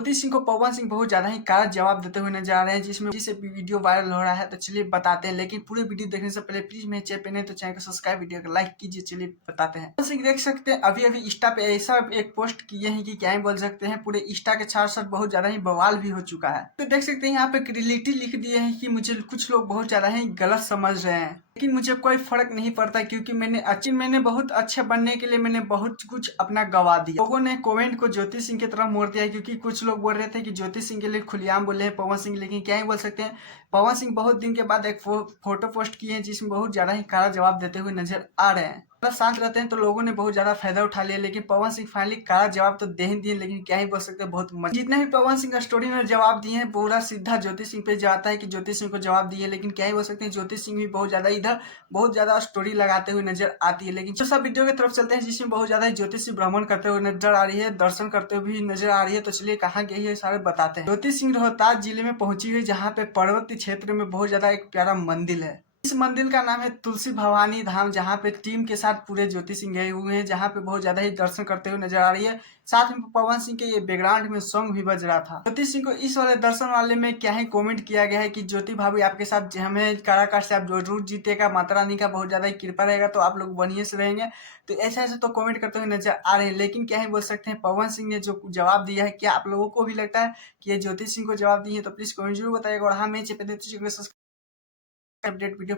ज्योति सिंह को पवन सिंह बहुत ज़्यादा ही कड़ा जवाब देते हुए नजर आ रहे हैं, जिसमें जिसे वीडियो वायरल हो रहा है। तो चलिए बताते हैं, लेकिन पूरे वीडियो देखने से पहले प्लीज मेरे चैनल पे नहीं तो चैनल को सब्सक्राइब, वीडियो को लाइक कीजिए। चलिए बताते हैं। पवन सिंह देख सकते हैं अभी अभी इंस्टा पे ऐसा एक पोस्ट किए हैं कि क्या ही बोल सकते हैं, पूरे इंस्टा के साथ बहुत ज्यादा ही बवाल भी हो चुका है। तो देख सकते हैं यहाँ पे क्रिएटिव लिख दिए हैं कि मुझे कुछ लोग बहुत ज्यादा ही गलत समझ रहे हैं, लेकिन मुझे कोई फर्क नहीं पड़ता क्योंकि मैंने बहुत अच्छे बनने के लिए मैंने बहुत कुछ अपना गवा दिया। लोगों ने कमेंट को ज्योति सिंह की तरफ मोड़ दिया क्योंकि कुछ लोग बोल रहे थे कि ज्योति सिंह के लिए खुलेआम बोले हैं पवन सिंह, लेकिन क्या ही बोल सकते हैं। पवन सिंह बहुत दिन के बाद एक फोटो पोस्ट किए हैं जिसमें बहुत ज्यादा ही कड़ा जवाब देते हुए नजर आ रहे हैं। अगर शांत रहते हैं तो लोगों ने बहुत ज्यादा फायदा उठा लिया, लेकिन पवन सिंह फाइनली कड़ा जवाब तो दे ही दिए, लेकिन क्या ही बोल सकते हैं बहुत जितना भी पवन सिंह स्टोरी में जवाब दिए हैं पूरा सीधा ज्योति सिंह पे जाता है कि ज्योति सिंह को जवाब दिए, लेकिन क्या ही बोल सकते हैं ज्योति सिंह भी बहुत ज्यादा इधर बहुत ज्यादा स्टोरी लगाते हुए नजर आती है। लेकिन सब वीडियो की तरफ चलते हैं जिसमें बहुत ज्यादा ज्योति सिंह भ्रमण करते हुए नजर आ रही है, दर्शन करते हुए भी नजर आ रही है। तो चलिए कहाँ गई है सारे बताते हैं। ज्योति सिंह रोहतास जिले में पहुंची हुई, जहाँ पे पर्वतीय क्षेत्र में बहुत ज्यादा एक प्यारा मंदिर है। इस मंदिर का नाम है तुलसी भवानी धाम, जहाँ पे टीम के साथ पूरे ज्योति सिंह गए हुए हैं, जहाँ पे बहुत ज्यादा ही दर्शन करते हुए नजर आ रही है। साथ में पवन सिंह के ये बैकग्राउंड में सॉन्ग भी बज रहा था। ज्योति सिंह को इस वाले दर्शन वाले में क्या ही कमेंट किया गया है कि ज्योति भाभी आपके साथ हमें काराकाट से आप जरूर जीतेगा, माता रानी का बहुत ज्यादा ही कृपा रहेगा, तो आप लोग बढ़िया से रहेंगे। तो ऐसे ऐसे तो कमेंट करते हुए नजर आ रहे हैं, लेकिन क्या ही बोल सकते हैं पवन सिंह ने जो जवाब दिया है, क्या आप लोगों को भी लगता है कि ये ज्योति सिंह को जवाब दिए? तो प्लीज कमेंट जरूर बताइएगा। और हाँ, मैं अपडेट वीडियो